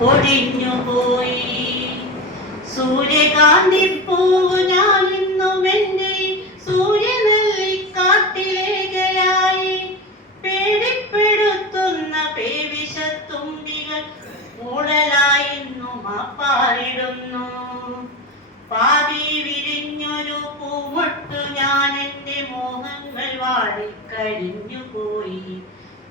പൊടിഞ്ഞു പോയി. സൂര്യകാന്തി പൂവ് ഞാൻ ഇന്നും എന്റെ സൂര്യനെല്ലിക്കാട്ടിലേകയായി പേടിപ്പെടുത്തുന്ന പേവിശത്തുമ്പികൾ മൂടലായിന്നു മാപ്പാറിടുന്നു. പാതി വിരിഞ്ഞൊരു പൂമൊട്ടു ഞാൻ എന്റെ മോഹങ്ങൾ വാടിക്കഴിഞ്ഞു.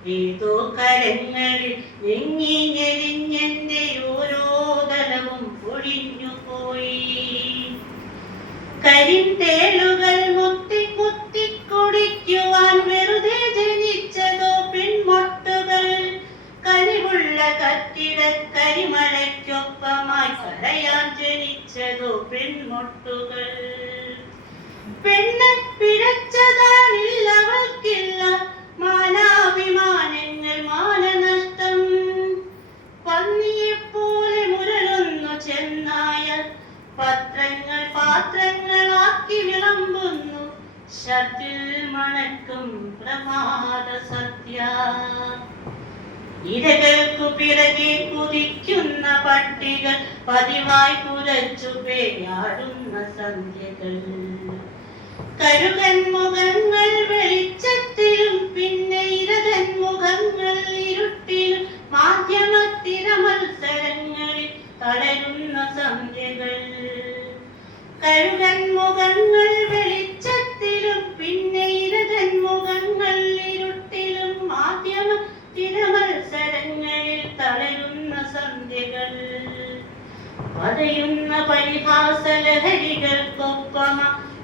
ഏതോ കരങ്ങളിൽ ഞെങ്ങി ഞെരിഞ്ഞെന്റെ ഓരോ തലവും പൊഴിഞ്ഞു പോയി. കരിന്തേളുകൾ മുത്തി കുത്തി കുടിക്കുവാൻ വെറുതെ ജനിച്ചതോ പിൻമൊട്ടുകൾ. കരിവുള്ള കത്തിട കരിമഴയ്ക്കൊപ്പമായി കരയാൻ ജനിച്ചതോ പെൺമൊട്ടുകൾ പെണ്ണ് പത്രങ്ങൾ പാത്രങ്ങളാക്കി വിളമ്പുന്നു. ഷട്ടിൽ മണക്കും പ്രഭാത സത്യ ഇരകൾക്കു പിറകെ കുതിക്കുന്ന പട്ടികൾ പതിവായി കുരച്ചു പേയാടുന്ന സന്ധ്യകൾ. കരുകൻ മുഖങ്ങൾ വെളിച്ചത്തിലും കരുകൻ മുഖങ്ങൾ വെളിച്ചത്തിലും പിന്നെ ഇരകൻ മുഖങ്ങൾ ഇരുട്ടിലും മാധ്യമ തിരമത്സരങ്ങളിൽ തളരുന്ന സന്ധ്യകൾ. പതയുന്ന പരിഹാസലഹരികൾക്കൊപ്പമ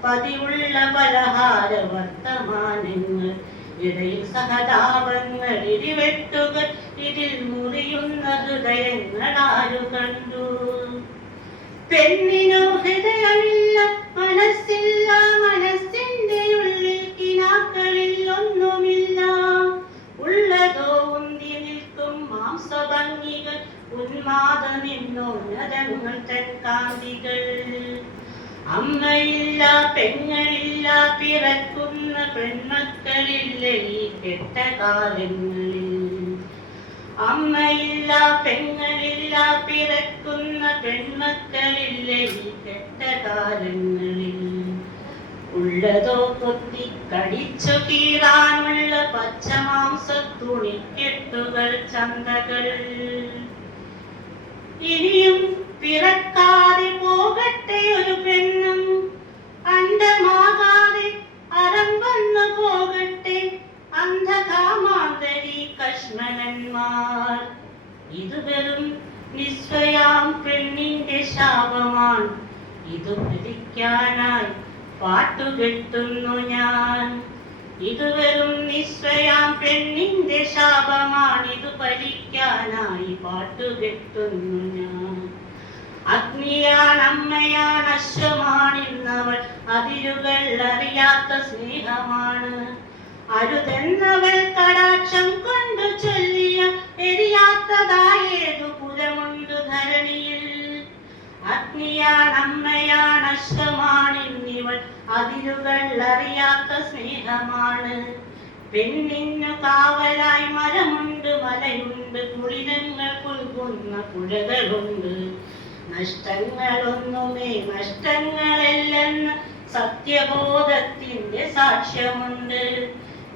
പതിവുള്ള പലഹാര വർത്തമാനങ്ങൾ. ഇടയിൽ സഹതാപങ്ങൾ ഇടിവെട്ടുകൾ ഇതിൽ മുറിയുന്ന കണ്ടു? പെണ്ണിനോ ഹൃദയമില്ല മനസ്സില്ല മനസ്സിന്റെ ഉള്ളിൽ കിനാക്കളിൽ ഒന്നുമില്ല ഉള്ളതോ ഉന്തി നിൽക്കും മാംസഭംഗികൾ ഉന്മാദമെന്നോന്നതങ്ങൾ തൻ അമ്മയില്ല പെങ്ങളില്ല പിറക്കുന്ന പെൺമക്കളില്ല ഈ കെട്ട കാലങ്ങളിൽ അമ്മയില്ല പെങ്ങളില്ല പിറക്കുന്ന പെൺമക്കളില്ല ഈ കെട്ട കാലങ്ങളിൽ ഉള്ളതോ കൊത്തി കടിച്ചു കീറാനുള്ള പച്ചമാംസ തുണിക്കെട്ടുകൾ ചന്തകൾ. ഇനിയും പിറക്കാതെ കശ്മലന്മാർ ഇത് വെറും നിസ്വയാം പെണ്ണിന്റെ ശാപമാണ്. ഇത് പാട്ടുകെട്ടുന്നു ഞാൻ. ഇത് നിസ്വയാം പെണ്ണിന്റെ ശാപമാണ്. ഇത് പാട്ടുകെട്ടുന്നു ഞാൻ. അഗ്നിയാണ് അമ്മയാണ് അശ്വമാണിന്നവൾ. അതിരുകൾ അറിയാത്ത സ്നേഹമാണ്. അരുതെന്നവൾ കടാക്ഷം കൊണ്ടു ചൊല്ലിയ എരിയാത്തതായേതു പുരമുണ്ടു ധരണിയിൽ. അഗ്നിയാണ് അമ്മയാണ് അശ്വമാണിന്നിവൾ അതിരുകൾ അറിയാത്ത സ്നേഹമാണ്. പെണ്ണിന്നു കാവലായി മരമുണ്ട് മലയുണ്ട് കുളിരങ്ങൾ കൊൽകുന്ന പുഴകളുണ്ട്. നഷ്ടങ്ങളൊന്നുമേ നഷ്ടങ്ങളല്ലെന്ന് സത്യബോധത്തിന്റെ സാക്ഷ്യമുണ്ട്.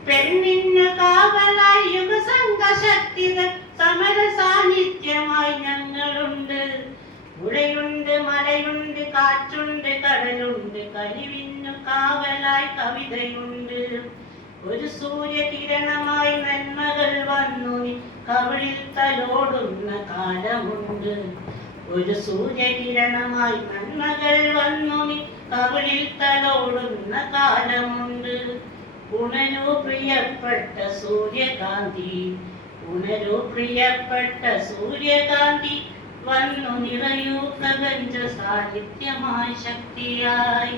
പെണ്ണിന് കാവലായി യുഗസംഘശക്തികൾ സമര സാന്നിധ്യമായി ഞങ്ങളുണ്ട്. പുഴയുണ്ട് മലയുണ്ട് കാറ്റുണ്ട് കടലുണ്ട് കരിവിന്നു കാവലായി കവിതയുണ്ട്. ഒരു സൂര്യകിരണമായി നന്മകൾ വന്നു നീ കവിളിൽ തലോടുന്ന കാലമുണ്ട്. ഒരു സൂര്യകിരണമായി നന്മകൾ വന്നു നീ കവിളിൽ തലോടുന്ന കാലമുണ്ട്. ഉണരൂ പ്രിയപ്പെട്ട സൂര്യകാന്തി ഉണരൂ പ്രിയപ്പെട്ട സൂര്യകാന്തി വന്നു നിറയൂ പ്രപഞ്ച സാഹിത്യമായി ശക്തിയായി.